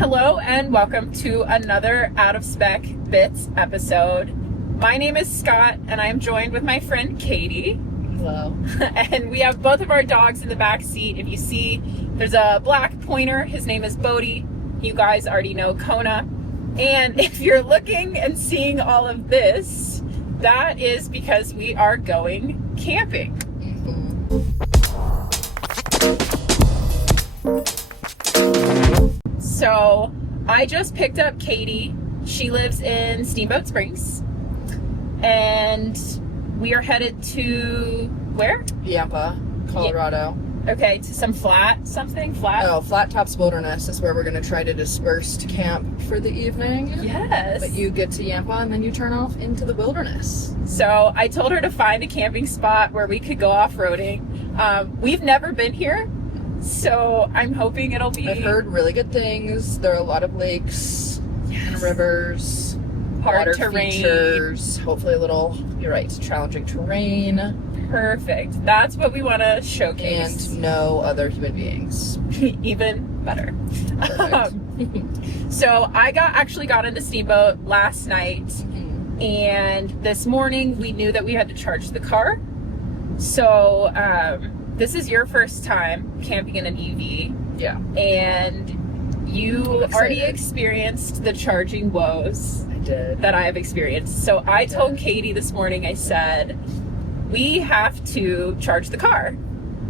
Hello and welcome to another Out of Spec Bits episode. My name is Scott and I am joined with my friend Katie. Hello. And we have both of our dogs in the back seat. If you see, there's a black pointer. His name is Bodhi. You guys already know Kona. And if you're looking and seeing all of this, that is because we are going camping. So I just picked up Katie. She lives in Steamboat Springs. And we are headed to where? Yampa, Colorado. Okay, to some flat. Oh, Flat Tops Wilderness is where we're going to try to disperse to camp for the evening. Yes. But you get to Yampa and then you turn off into the wilderness. So I told her to find a camping spot where we could go off-roading. We've never been here, so I'm hoping it'll be... I've heard really good things. There are a lot of lakes and rivers. Hard water terrain. Features, hopefully a little, you're right, challenging terrain. Perfect. That's what we want to showcase. And no other human beings. Even better. Perfect. So I actually got into Steamboat last night, and this morning we knew that we had to charge the car. So this is your first time camping in an EV. Yeah. And you already experienced the charging woes that I have experienced. So I told Katie this morning, I said, we have to charge the car.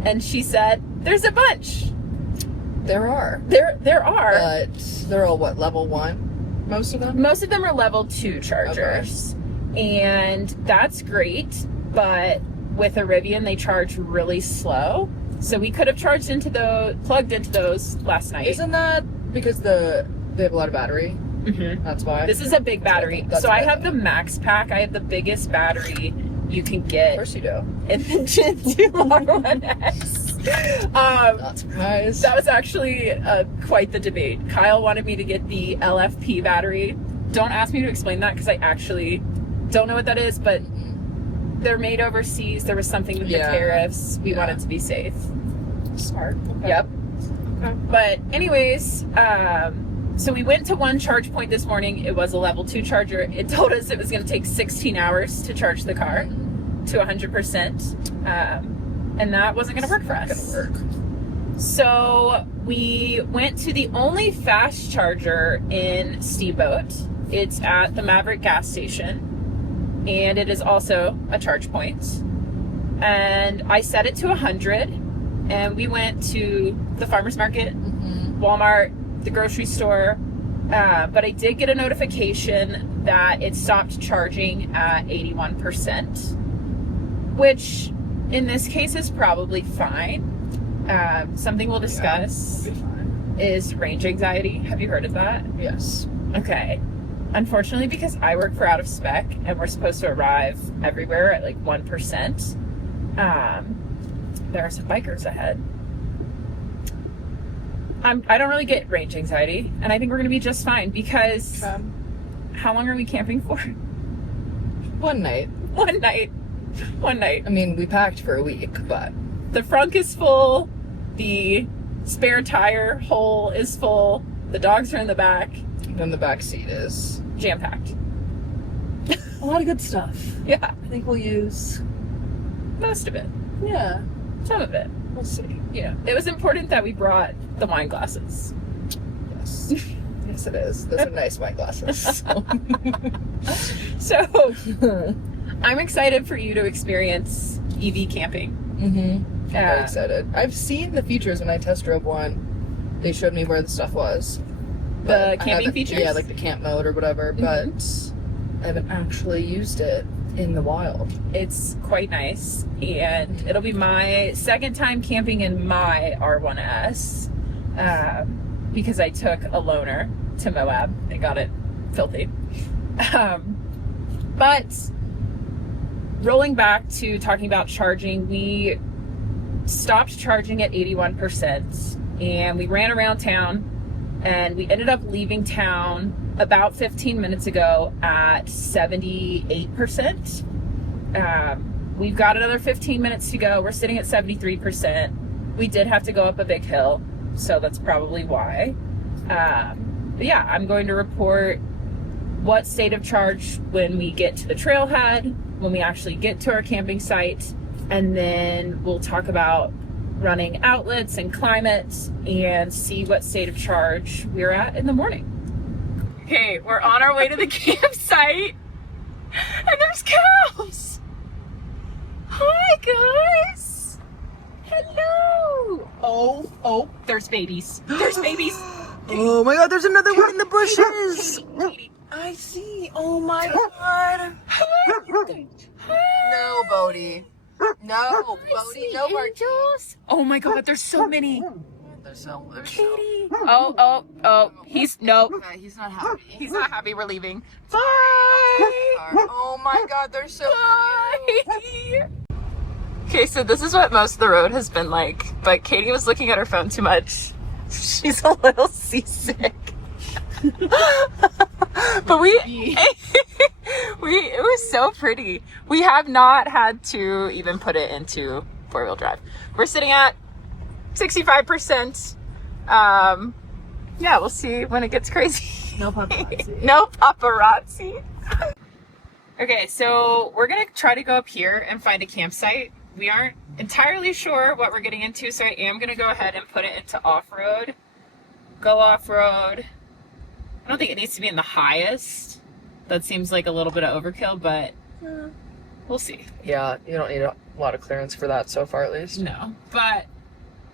And she said, there's a bunch. There are. There are. But they're all what, level 1? Most of them? Most of them are level 2 chargers. Okay. And that's great, but with a Rivian, they charge really slow. So we could have plugged into those last night. Isn't that because they have a lot of battery? Mm-hmm. That's why. This is a big battery. So I have the max pack. I have the biggest battery you can get. Of course you do. In the Gen 2 R1S. Not surprised. That was actually quite the debate. Kyle wanted me to get the LFP battery. Don't ask me to explain that because I actually don't know what that is, but they're made overseas. There was something with the tariffs. We wanted to be safe. Smart. Okay. Yep. Okay. But anyways, so we went to one charge point this morning. It was a level 2 charger. It told us it was going to take 16 hours to charge the car to 100%. And that wasn't going to work for us. Not gonna work. So we went to the only fast charger in Steamboat. It's at the Maverick gas station. And it is also a charge point. And I set it to 100. And we went to the farmer's market, Walmart, the grocery store, but I did get a notification that it stopped charging at 81%, which in this case is probably fine. Something we'll discuss is range anxiety. Have you heard of that? Yes. Okay. Unfortunately, because I work for Out of Spec and we're supposed to arrive everywhere at like 1%, there are some bikers ahead. I don't really get range anxiety, and I think we're going to be just fine because how long are we camping for? One night. One night. I mean, we packed for a week, but... The frunk is full, the spare tire hole is full, the dogs are in the back. Then the back seat is... jam-packed. A lot of good stuff. Yeah. I think we'll use... most of it. Yeah. Some of it. We'll see. You know, it was important that we brought the wine glasses. Yes. Yes, it is. Those are nice wine glasses. So, I'm excited for you to experience EV camping. I'm very excited. I've seen the features when I test drove one. They showed me where the stuff was. The camping features? Yeah, like the camp mode or whatever, but I haven't actually used it in the wild. It's quite nice, and it'll be my second time camping in my R1S because I took a loaner to Moab and got it filthy. But rolling back to talking about charging, we stopped charging at 81% and we ran around town and we ended up leaving town about 15 minutes ago at 78%. We've got another 15 minutes to go. We're sitting at 73%. We did have to go up a big hill, so that's probably why. But yeah, I'm going to report what state of charge when we get to the trailhead, when we actually get to our camping site, and then we'll talk about running outlets and climate and see what state of charge we're at in the morning. Okay, we're on our way to the campsite and there's cows. Hi guys. Hello. Oh, there's babies. There's babies. Oh my god, there's another one in the bushes. Katie. I see. Oh my god. No, Bodie. No, Bodie. No, angels. Oh my god, there's so many. There's so. Katie. Oh. He's Okay, he's not happy. He's not happy. We're leaving. Bye. Oh my god, they're so Bye. Okay, so this is what most of the road has been like, but Katie was looking at her phone too much. She's a little seasick. But it was so pretty. We have not had to even put it into 4-wheel drive. We're sitting at 65%. Yeah, we'll see when it gets crazy. No paparazzi. No paparazzi. Okay, so we're gonna try to go up here and find a campsite. We aren't entirely sure what we're getting into, so I am gonna go ahead and put it into off-road. Go off-road. I don't think it needs to be in the highest. That seems like a little bit of overkill, but we'll see. Yeah, you don't need a lot of clearance for that so far, at least. No, but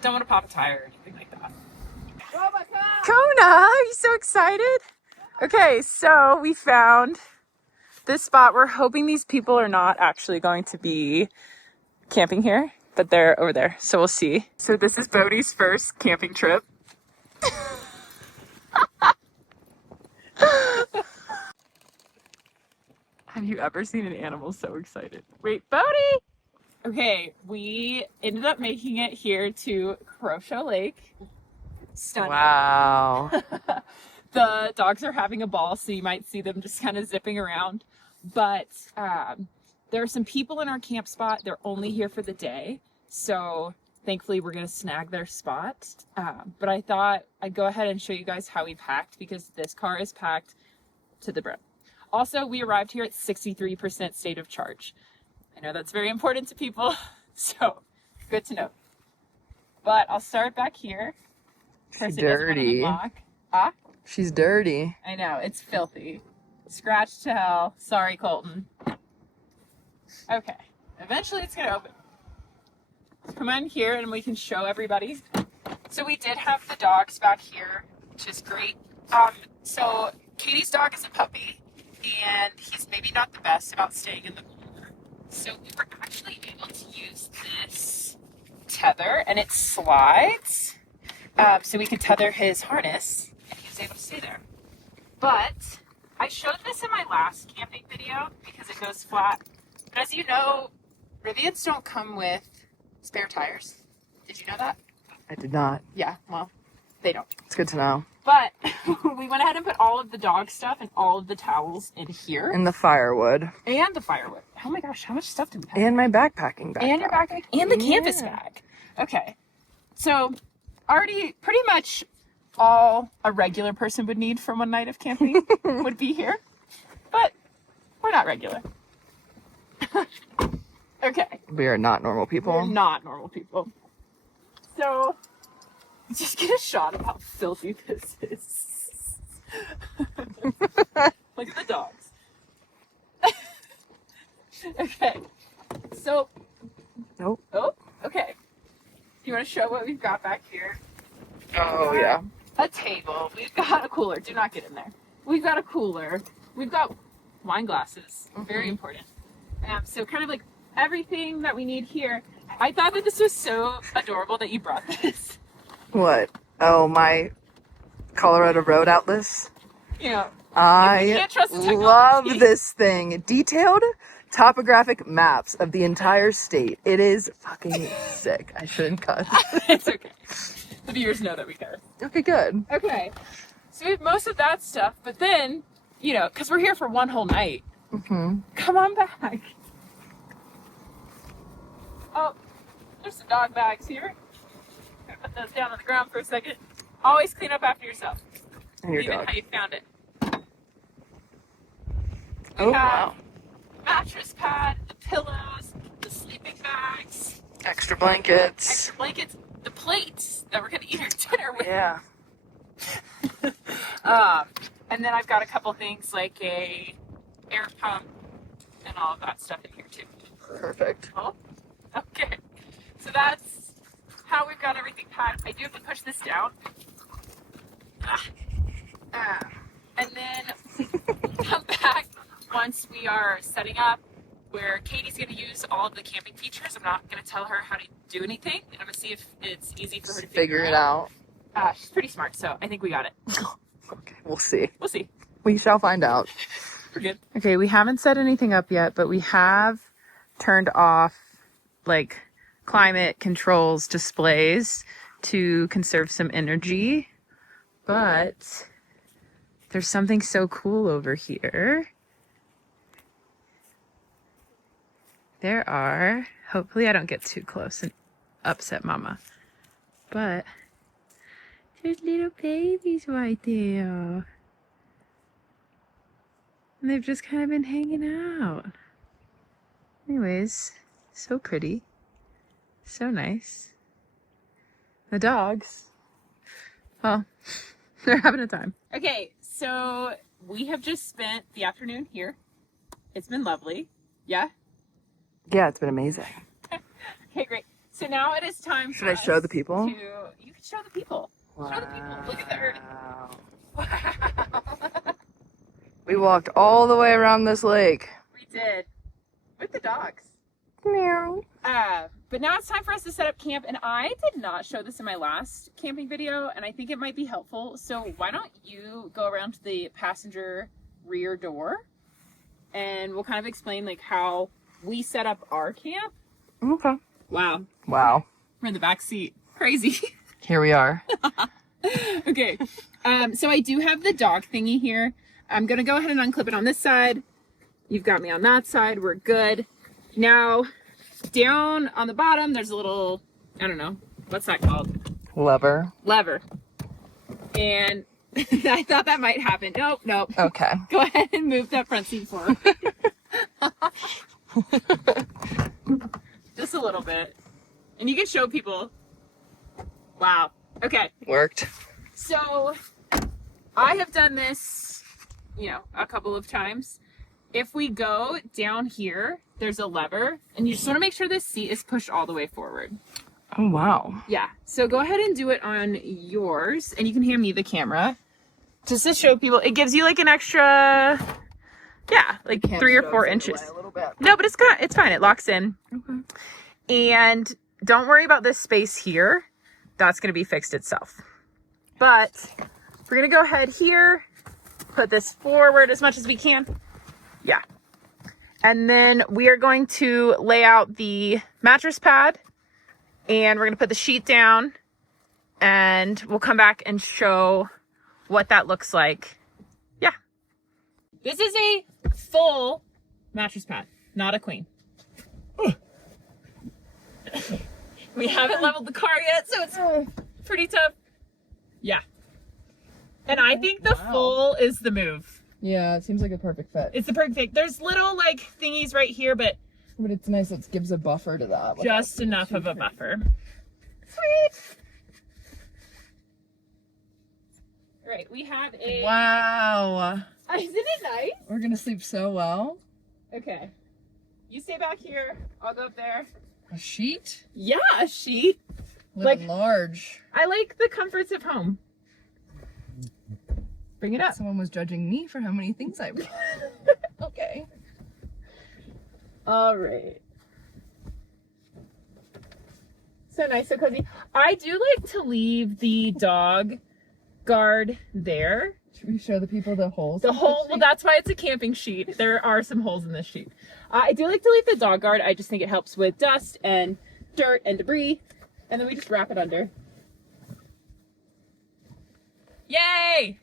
don't want to pop a tire or anything like that. Kona, are you so excited? Okay, so we found this spot. We're hoping these people are not actually going to be camping here, but they're over there, so we'll see. So this is Bodhi's first camping trip. Have you ever seen an animal so excited? Wait, Bodhi! Okay, we ended up making it here to Crosho Lake. Stunning. Wow. The dogs are having a ball, so you might see them just kind of zipping around. But there are some people in our camp spot. They're only here for the day, so thankfully we're going to snag their spot. But I thought I'd go ahead and show you guys how we packed, because this car is packed to the brim. Also, we arrived here at 63% state of charge. I know that's very important to people, so good to know. But I'll start back here. She's dirty. She's dirty. I know, it's filthy. Scratch to hell. Sorry, Colton. Okay, eventually it's gonna open. Come on here and we can show everybody. So we did have the dogs back here, which is great. So Katie's dog is a puppy, and he's maybe not the best about staying in the corner. So we were actually able to use this tether, and it slides. So we can tether his harness, and he was able to stay there. But I showed this in my last camping video because it goes flat. But as you know, Rivians don't come with spare tires. Did you know that? I did not. Yeah, well, they don't. It's good to know. But we went ahead and put all of the dog stuff and all of the towels in here. And the firewood. And the firewood. Oh my gosh, how much stuff do we have? And my backpacking bag. And your backpack. And the canvas bag. Okay. So already pretty much all a regular person would need for one night of camping would be here. But we're not regular. Okay. We are not normal people. We're not normal people. So just get a shot of how filthy this is. Look at the dogs. Okay. So. Nope. Oh, okay. You want to show what we've got back here? Oh, yeah. A table. We've got a cooler. Do not get in there. We've got a cooler. We've got wine glasses. Very important. So kind of like everything that we need here. I thought that this was so adorable that you brought this. What? Oh, my Colorado Road Atlas? You know, I can't trust the technology. love this thing. Detailed topographic maps of the entire state. It is fucking sick. I shouldn't cuss. It's okay. The viewers know that we care. Okay, good. Okay. So we have most of that stuff, but then, you know, because we're here for one whole night. Mm-hmm. Come on back. Oh, there's some dog bags here. Gonna put those down on the ground for a second. Always clean up after yourself. And your Even dog. how you found it. Oh, We have wow. the mattress pad, the pillows, the sleeping bags, Extra blankets. extra blankets, the plates that we're gonna eat our dinner with. Yeah. And then I've got a couple things like a air pump and all of that stuff in here too. Perfect. Oh, okay. So that's how we've got everything packed. I do have to push this down. And then come back once we are setting up, where Katie's going to use all of the camping features. I'm not going to tell her how to do anything. I'm going to see if it's easy for her to Figure it out. She's pretty smart, so I think we got it. Okay, we'll see. We'll see. We shall find out. We're good. Okay, we haven't set anything up yet, but we have turned off like climate controls displays to conserve some energy. But there's something so cool over here. There are, hopefully I don't get too close and upset Mama, but there's little babies right there. And they've just kind of been hanging out. Anyways, so pretty. So nice. The dogs, well, they're having a time. Okay, so we have just spent the afternoon here. It's been lovely. Yeah? Yeah, it's been amazing. Okay, great. So now it is time Should I show the people? You can show the people. Show the people. Look at the earth. Wow. We walked all the way around this lake. We did. With the dogs. Meow. But now it's time for us to set up camp, and I did not show this in my last camping video, and I think it might be helpful. So why don't you go around to the passenger rear door, and we'll kind of explain like how we set up our camp. Okay. Wow. Wow. We're in the back seat. Crazy. Here we are. Okay. So I do have the dog thingy here. I'm going to go ahead and unclip it on this side. You've got me on that side. We're good. Now, down on the bottom, there's a little, I don't know, what's that called? Lever. Lever. And I thought that might happen. Nope, nope. Okay. Go ahead and move that front seat forward. Just a little bit. And you can show people. Wow. Okay. Worked. So I have done this, a couple of times. If we go down here, there's a lever, and you just want to make sure this seat is pushed all the way forward. Oh, wow. Yeah. So go ahead and do it on yours, and you can hand me the camera just to show people. It gives you like an extra, like 3 or 4 inches. A little bit. No, but it's fine. It locks in. Okay. And don't worry about this space here. That's going to be fixed itself. But we're going to go ahead here, put this forward as much as we can. Yeah. And then we are going to lay out the mattress pad, and we're going to put the sheet down, and we'll come back and show what that looks like. Yeah. This is a full mattress pad, not a queen. We haven't leveled the car yet, so it's pretty tough. Yeah. And I think the full is the move. Yeah, it seems like a perfect fit. It's the perfect. There's little like thingies right here, but it's nice. It gives a buffer to that. Just enough of a buffer. Sweet. All right, we have a. Wow. Isn't it nice? We're gonna sleep so well. Okay. You stay back here. I'll go up there. A sheet? Yeah, a sheet. Living large. I like the comforts of home. Bring it up. Someone was judging me for how many things I brought. Okay. All right. So nice, so cozy. I do like to leave the dog guard there. Should we show the people the holes? The hole, well, that's why it's a camping sheet. There are some holes in this sheet. I do like to leave the dog guard. I just think it helps with dust and dirt and debris. And then we just wrap it under. Yay!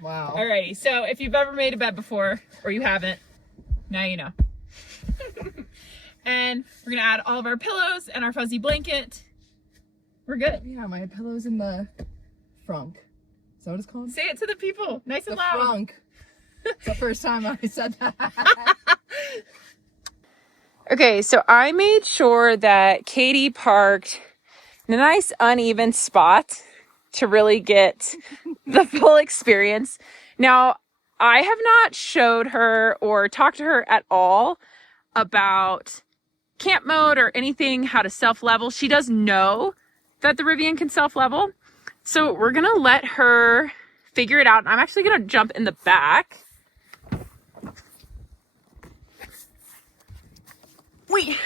Wow. Alrighty, so if you've ever made a bed before, or you haven't, now you know. And we're gonna add all of our pillows and our fuzzy blanket. We're good. Yeah, my pillow's in the frunk. that what it's called? Say it to the people, nice and The loud. frunk. It's the first time I said that. Okay, so I made sure that Katie parked in a nice uneven spot to really get the full experience. Now, I have not showed her or talked to her at all about camp mode or anything, how to self-level. She does know that the Rivian can self-level. So we're gonna let her figure it out. I'm actually gonna jump in the back. Wait.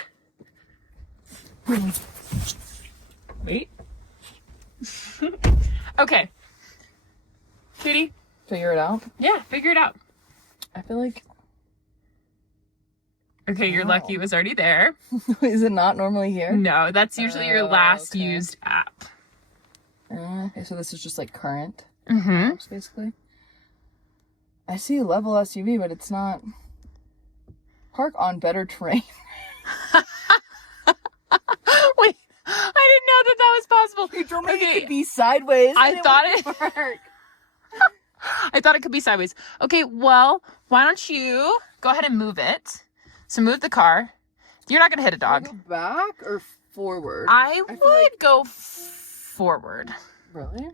Okay. Katie? Figure it out. Yeah, figure it out. I feel like... Okay, you're Wow. lucky it was already there. Is it not normally here? No, that's usually your last okay. used app. Okay, so this is just like current Mm-hmm. maps, basically. I see level SUV, but it's not. Park on better terrain. Wait, I didn't know that that was possible. You told me Okay. it could be sideways. I and it thought wouldn't work. I thought it could be sideways. Okay, well, why don't you go ahead and move it? So move the car. You're not gonna hit a dog. Go back or forward? I feel would like- go forward. Really?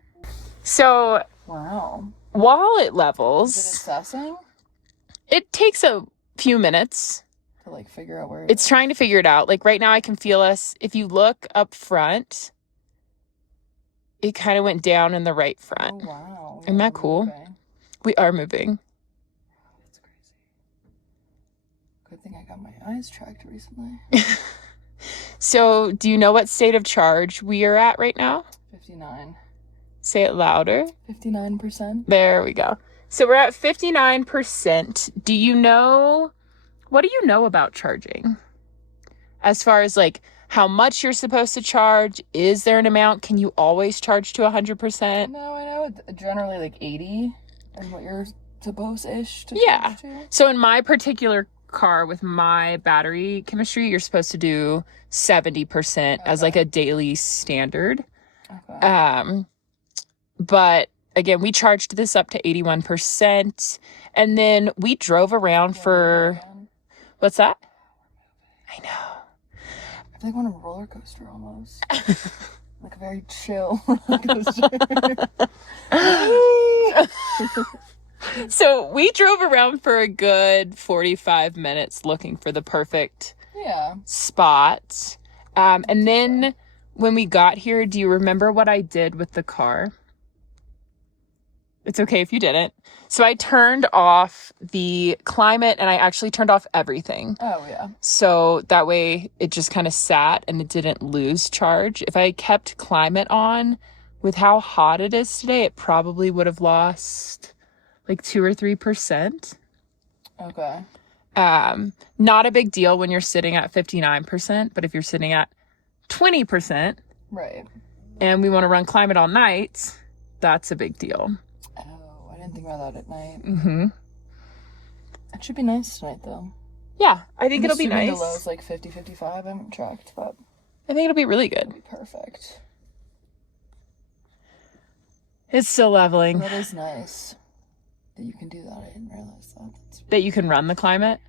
So Wow. while it Is it levels, assessing it takes a few minutes. to like figure out where It's trying to figure it out. Like right now I can feel us. If you look up front, it kind of went down in the right front. Oh wow. Isn't that cool? Moving. We are moving. That's crazy. Good thing I got my eyes tracked recently. So do you know what state of charge we are at right now? 59. Say it louder. 59%. There we go. So we're at 59%. Do you know, what do you know about charging? As far as like how much you're supposed to charge, is there an amount? Can you always charge to 100%? No, I know it's generally like 80 and what you're supposed-ish to Yeah. charge to. So in my particular car with my battery chemistry, you're supposed to do 70% as like a daily standard. Okay. But again, we charged this up to 81%. And then we drove around for, what's that? I know. I feel like I'm on a roller coaster almost. Like a very chill roller coaster. So we drove around for a good 45 minutes looking for the perfect Yeah. spot. And then when we got here, do you remember what I did with the car? It's okay if you didn't. So I turned off the climate and I actually turned off everything. Oh, yeah. So that way it just kind of sat and it didn't lose charge. If I kept climate on with how hot it is today, it probably would have lost like 2 or 3%. Okay. Not a big deal when you're sitting at 59%, but if you're sitting at 20% Right. and we want to run climate all night, that's a big deal. Oh, I didn't think about that at night. Mm-hmm. It should be nice tonight, though. Yeah, I think I'm it'll be assuming nice. The low's like 50, 55. I haven't tracked, but I think it'll be really it'll good. be perfect. It's still leveling. That is nice that you can do that. I didn't realize that. That's... That you can run the climate?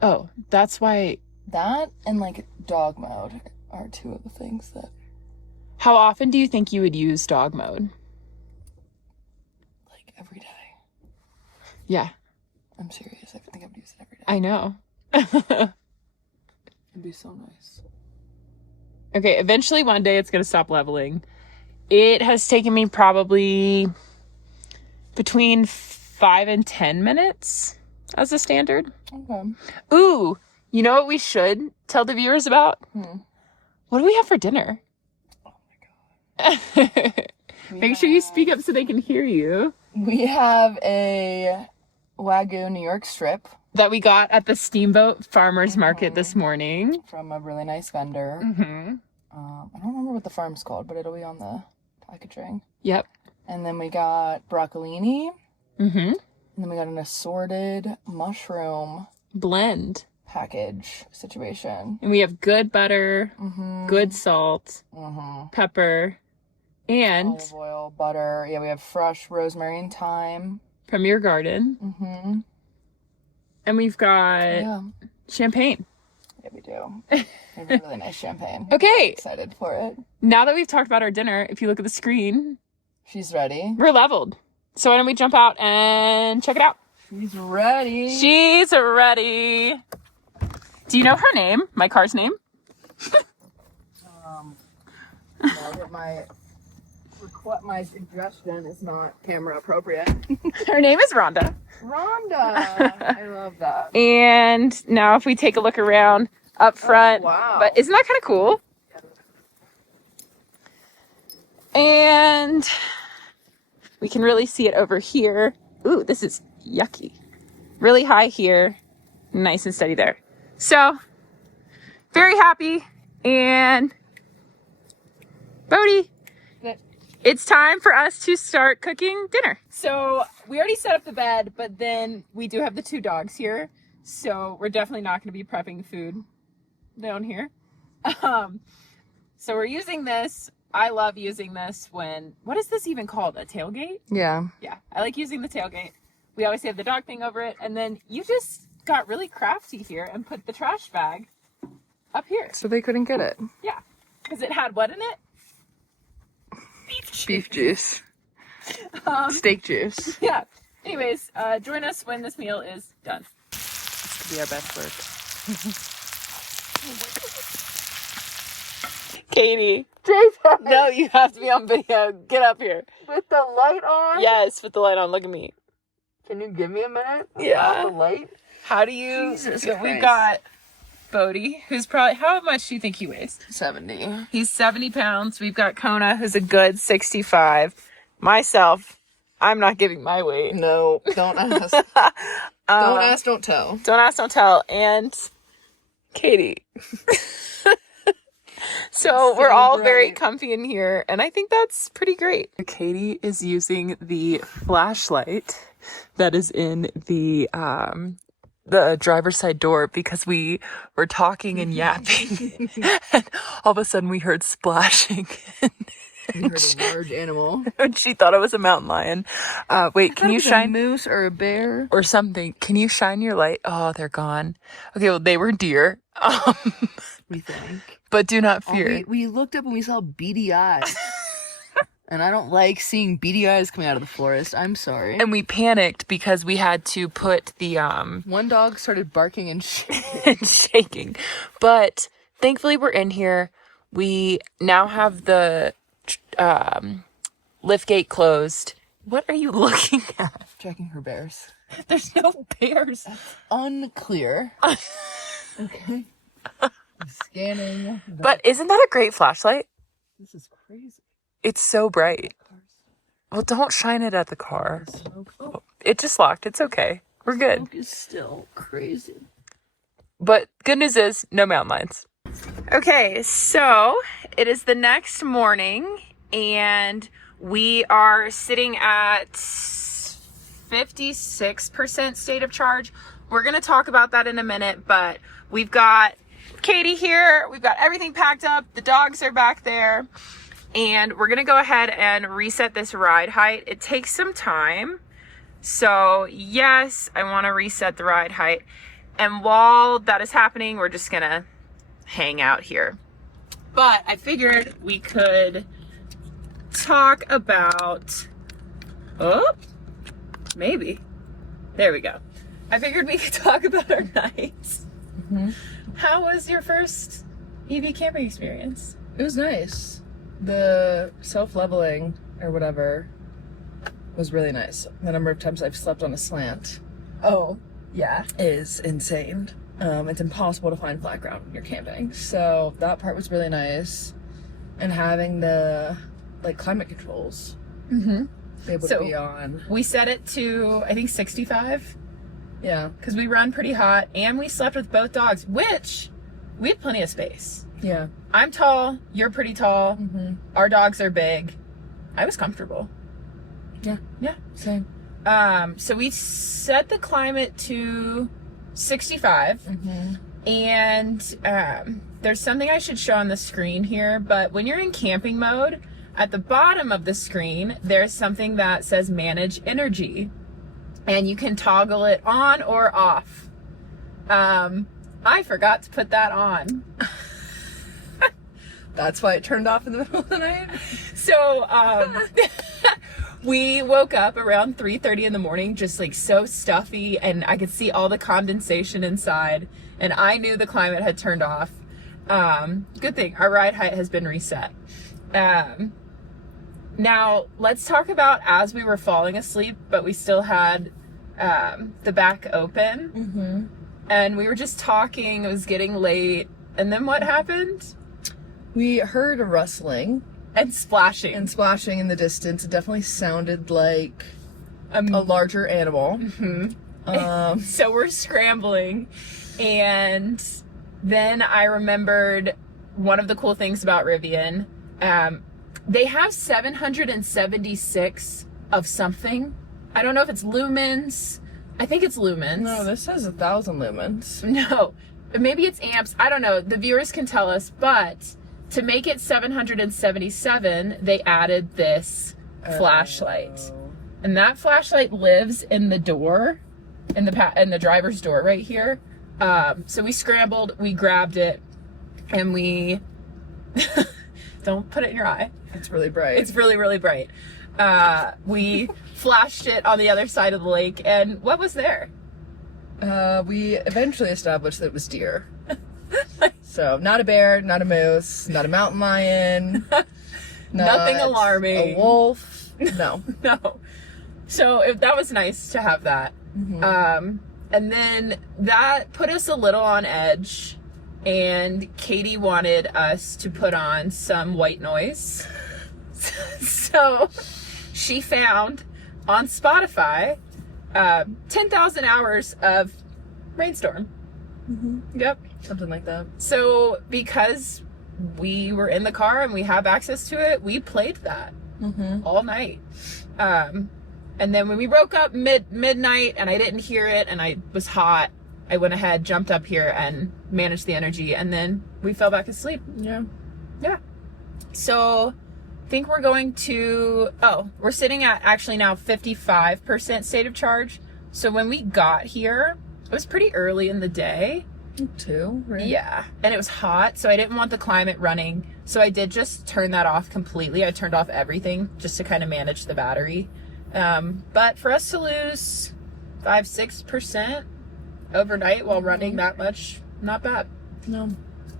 Oh, that's why. That and like dog mode are two of the things that How often do you think you would use dog mode? like every day. Yeah, I'm serious. I think I would use it every day. I know. It'd be so nice. Okay, eventually one day it's going to stop leveling. It has taken me probably between 5 and 10 minutes as a standard. Okay. Ooh, you know what we should tell the viewers about? What do we have for dinner? Oh my god. Make sure you speak up so they can hear you. We have a Wagyu New York strip That we got at the Steamboat Farmers Market this morning. from a really nice vendor. Mm-hmm. I don't remember what the farm's called, but it'll be on the packaging. Yep. And then we got broccolini. Mm-hmm. And then we got an assorted mushroom Blend. package situation. And we have good butter, good salt, pepper, And olive oil, butter. Yeah, we have fresh rosemary and thyme. from your garden. Mm-hmm. And we've got champagne. Yeah, we do. We have a really nice champagne. Okay. I'm excited for it. Now that we've talked about our dinner, if you look at the screen, She's ready. we're leveled. So why don't we jump out and check it out? She's ready. She's ready. Do you know her name? My car's name? No, but my suggestion is not camera appropriate. Her name is Rhonda. Rhonda. I love that. And now if we take a look around up front. Wow. But isn't that kind of cool? And we can really see it over here. Ooh, this is yucky. Really high here. Nice and steady there. So, very happy. And Bodhi, it's time for us to start cooking dinner. So we already set up the bed, but then we do have the 2 dogs here. So we're definitely not going to be prepping food down here. So we're using this. I love using this when, what is this even called? A tailgate? Yeah. Yeah, I like using the tailgate. We always have the dog thing over it. And then you just got really crafty here and put the trash bag up here. So they couldn't get it. Yeah, because it had what in it? Beef juice. Steak juice. Yeah. Anyways, join us when this meal is done. This could be our best work. Katie. Jason! No, you have to be on video. Get up here. With the light on? Yes, put the light on. Look at me. Can you give me a minute? Yeah. Without the light? How do you... Jesus So we've Christ. got Bodhi, who's probably... How much do you think he weighs? 70. He's 70 pounds. We've got Kona, who's a good 65. Myself, I'm not giving my weight. No, don't ask. Don't ask, don't tell. Don't ask, don't tell. And Katie. So we're all very comfy in here, and I think that's pretty great. Katie is using the flashlight that is in the driver's side door because we were talking and yapping, and all of a sudden we heard splashing. We heard a large animal. And she thought it was a mountain lion. Wait, can you shine a moose or a bear or something? Can you shine your light? Oh, they're gone. Okay, well they were deer. We think. But do not fear. We looked up and we saw beady eyes. And I don't like seeing beady eyes coming out of the forest. I'm sorry. And we panicked because we had to put the one dog started barking and shaking. and shaking. But thankfully we're in here. We now have the lift gate closed. What are you looking at? Checking her bears. There's no bears. Unclear. Okay. I'm scanning. But isn't that a great flashlight? This is crazy. It's so bright. Well, don't shine it at the car. Smoke. Oh, It just locked. It's okay. We're good. smoke is still crazy. But good news is no mountain lions. Okay, so it is the next morning and we are sitting at 56% state of charge. We're going to talk about that in a minute, but we've got Katie here. We've got everything packed up. The dogs are back there. And we're going to go ahead and reset this ride height. It takes some time. So yes, I want to reset the ride height. And while that is happening, we're just going to hang out here. But I figured we could talk about, maybe. There we go. I figured we could talk about our nights. Mm-hmm. How was your first EV camping experience? It was nice. The self-leveling or whatever was really nice. The number of times I've slept on a slant Yeah. is insane. It's impossible to find flat ground when you're camping. So that part was really nice. And having the climate controls. Mm-hmm. Able So- to be on. We set it to, I think, 65 Yeah. because we run pretty hot and we slept with both dogs, which we had plenty of space. Yeah. I'm tall, you're pretty tall, Mm-hmm. our dogs are big. I was comfortable. Yeah. Yeah. Same. So we set the climate to 65 Mm-hmm. and there's something I should show on the screen here, but when you're in camping mode, at the bottom of the screen, there's something that says manage energy, and you can toggle it on or off. I forgot to put that on. That's why it turned off in the middle of the night. So, we woke up around 3:30 in the morning, just like so stuffy, and I could see all the condensation inside, and I knew the climate had turned off. Good thing our ride height has been reset. Now let's talk about as we were falling asleep, but we still had the back open, and we were just talking. It was getting late, and then what happened? We heard a rustling And splashing. in the distance. It definitely sounded like a larger animal. So we're scrambling, and then I remembered one of the cool things about Rivian. They have 776 of something. I don't know if it's lumens. I think it's lumens. No, this says 1,000 lumens. No, maybe it's amps. I don't know. The viewers can tell us, but to make it 777, they added this flashlight. And that flashlight lives in the door, in the driver's door right here. So we scrambled, we grabbed it, and we don't put it in your eye. It's really bright. It's really, really bright. We flashed it on the other side of the lake, and what was there? We eventually established that it was deer. So, not a bear, not a moose, not a mountain lion. Nothing alarming. A wolf. No. No. So that was nice to have that. And then that put us a little on edge, and Katie wanted us to put on some white noise. So she found on Spotify 10,000 hours of Rainstorm. Yep. Something like that. So because we were in the car and we have access to it, we played that all night. And then when we woke up midnight and I didn't hear it and I was hot, I went ahead, jumped up here and managed the energy, and then we fell back asleep. Yeah. Yeah. So I think we're going to, we're sitting at actually now 55% state of charge. So when we got here, it was pretty early in the day. 2, right? Yeah. And it was hot, so I didn't want the climate running. So I did just turn that off completely. I turned off everything just to kind of manage the battery. But for us to lose 5-6% overnight while running that much, not bad. No.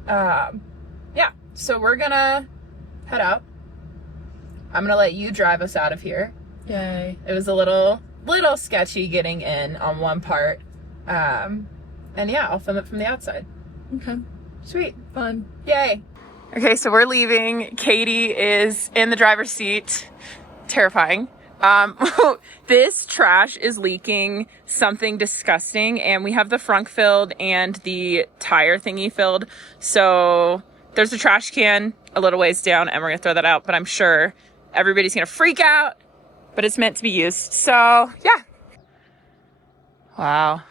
Yeah. So we're gonna head out. I'm gonna let you drive us out of here. Yay. It was a little sketchy getting in on one part. And yeah, I'll film it from the outside. Okay. Sweet. Fun. Yay. Okay, so we're leaving. Katie is in the driver's seat. Terrifying. This trash is leaking something disgusting, and we have the frunk filled and the tire thingy filled. So there's a trash can a little ways down, and we're gonna throw that out, but I'm sure everybody's gonna freak out, but it's meant to be used. So yeah. Wow.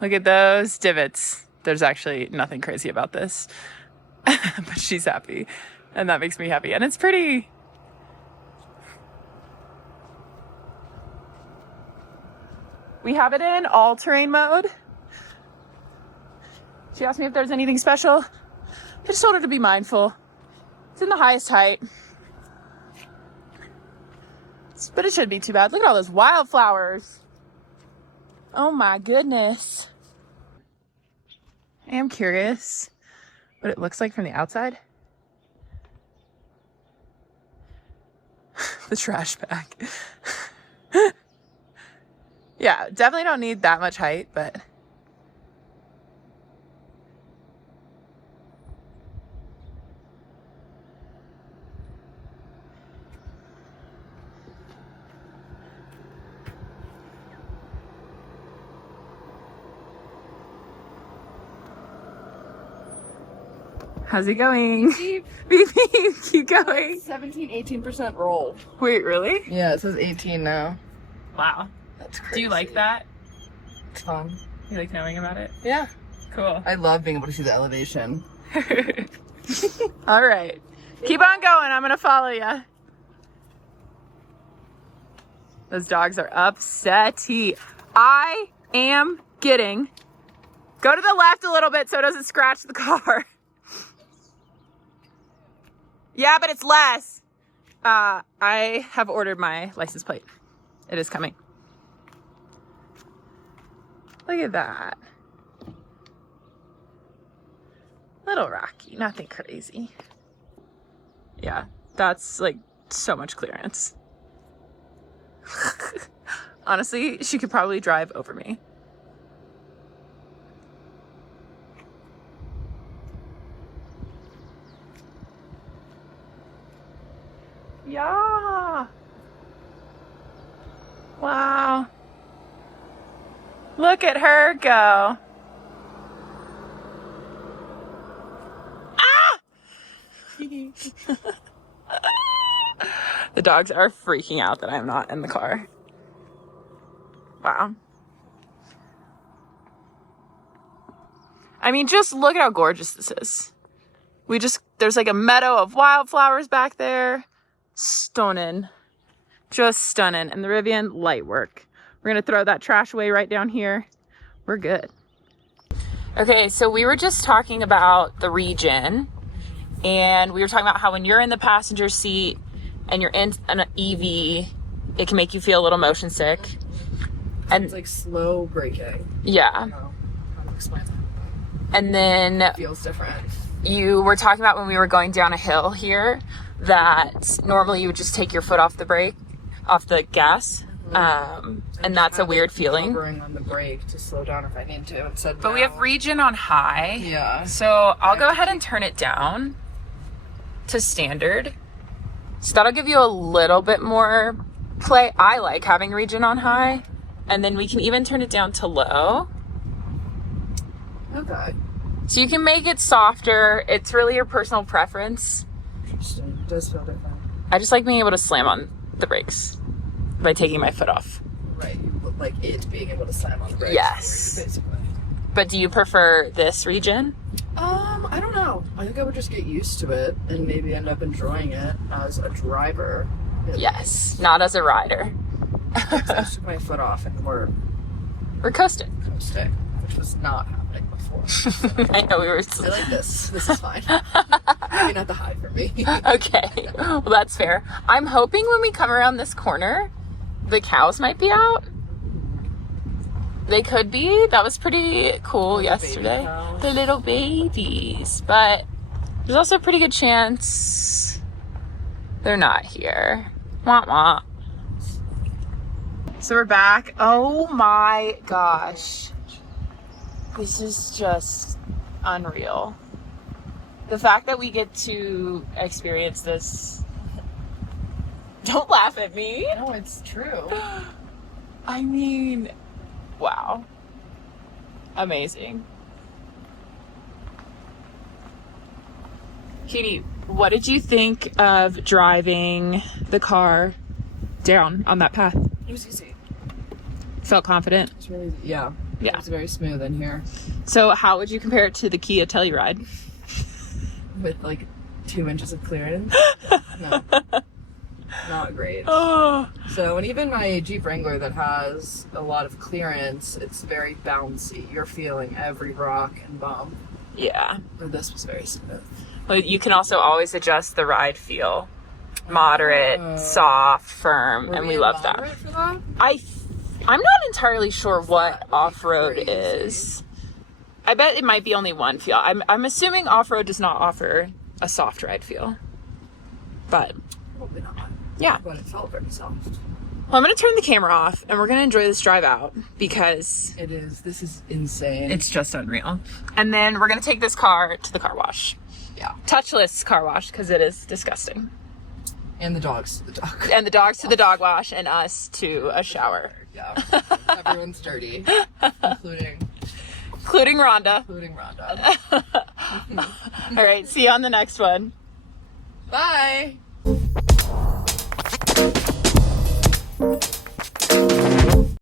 Look at those divots. There's actually nothing crazy about this, but she's happy, and that makes me happy. And it's pretty. We have it in all-terrain mode. She asked me if there's anything special. I just told her to be mindful. It's in the highest height, but it shouldn't be too bad. Look at all those wildflowers. Oh my goodness. I am curious what it looks like from the outside. The trash bag. Yeah, definitely don't need that much height, but how's it going? Beep. Beep, beep. Keep going. 17-18% roll. Wait, really? Yeah, it says 18 now. Wow. That's crazy. Do you like that? It's fun. You like knowing about it? Yeah. Cool. I love being able to see the elevation. All right. Keep on going. I'm gonna follow you. Those dogs are upsetty. I am getting. Go to the left a little bit so it doesn't scratch the car. Yeah, but it's less. I have ordered my license plate. It is coming. Look at that. Little rocky, nothing crazy. Yeah, that's like so much clearance. Honestly, she could probably drive over me. Yeah. Wow. Look at her go. Ah! The dogs are freaking out that I'm not in the car. Wow. I mean, just look at how gorgeous this is. There's like a meadow of wildflowers back there. Stunning. Just stunning. And the Rivian, light work. We're gonna throw that trash away right down here. We're good. Okay, so we were just talking about the region, and we were talking about how when you're in the passenger seat and you're in an EV, it can make you feel a little motion sick. And it's like slow braking. Yeah. I don't know how to explain that. And then It feels different. you were talking about when we were going down a hill here that normally you would just take your foot off the brake, off the gas. And that's a weird feeling. Hovering on the brake to slow down if I need to. But we have region on high. Yeah. So I'll go ahead and turn it down to standard. So that'll give you a little bit more play. I like having region on high. And then we can even turn it down to low. Okay. So you can make it softer. It's really your personal preference. Interesting. It does feel different. I just like being able to slam on the brakes by taking my foot off. Right. You would like it being able to slam on the brakes. Yes. Basically. But do you prefer this region? I don't know. I think I would just get used to it and maybe end up enjoying it as a driver. Yes. Not as a rider. I just took my foot off and we're coasting. coasting, which was not happening before. I know we were. I like this. This is fine. Maybe not the high for me. Okay. Well, that's fair. I'm hoping when we come around this corner, the cows might be out. They could be. That was pretty cool yesterday. The little babies. But there's also a pretty good chance they're not here. Wah wah. So we're back. Oh my gosh. This is just unreal. The fact that we get to experience this. Don't laugh at me. No, it's true. I mean, wow. Amazing. Katie, what did you think of driving the car down on that path? It was easy. Felt confident? It's really, yeah. Yeah. It was very smooth in here. So how would you compare it to the Kia Telluride? With like 2 inches of clearance. No. Not great. Oh. So, and even my Jeep Wrangler that has a lot of clearance, it's very bouncy. You're feeling every rock and bump. Yeah. But this was very smooth. Well, you can also always adjust the ride feel. Moderate, soft, firm, and we love that. For that? I'm not entirely sure what that off-road crazy? is. I bet it might be only one feel. I'm assuming off-road does not offer a soft ride feel. But Probably not. yeah. But it felt very soft. Well, I'm going to turn the camera off and we're going to enjoy this drive out because This is insane. it's just unreal. And then we're going to take this car to the car wash. Yeah. Touchless car wash because it is disgusting. And the dogs to the dog. And the dogs to the dog wash and us to a shower. Yeah. Everyone's dirty. Including Rhonda. Rhonda. All right. See you on the next one. Bye.